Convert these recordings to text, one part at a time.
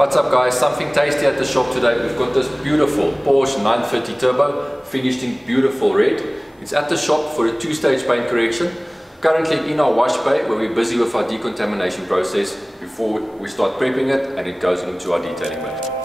What's up guys, something tasty at the shop today. We've got this beautiful Porsche 930 Turbo, finished in beautiful red. It's at the shop for a 2-stage paint correction. Currently in our wash bay where we're busy with our decontamination process before we start prepping it and it goes into our detailing bay.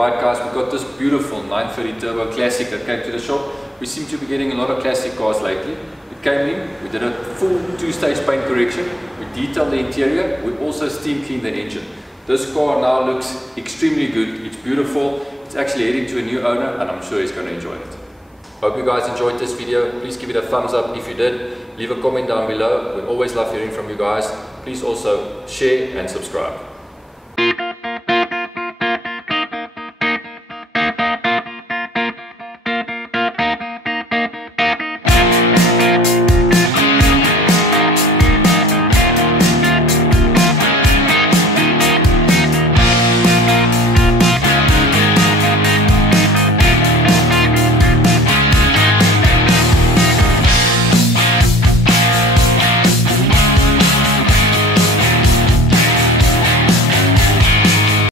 Alright guys, we've got this beautiful 930 Turbo Classic that came to the shop. We seem to be getting a lot of classic cars lately. It came in, we did a full 2-stage paint correction, we detailed the interior, we also steam cleaned the engine. This car now looks extremely good, it's beautiful, it's actually heading to a new owner and I'm sure he's going to enjoy it. Hope you guys enjoyed this video. Please give it a thumbs up if you did. Leave a comment down below. We always love hearing from you guys. Please also share and subscribe.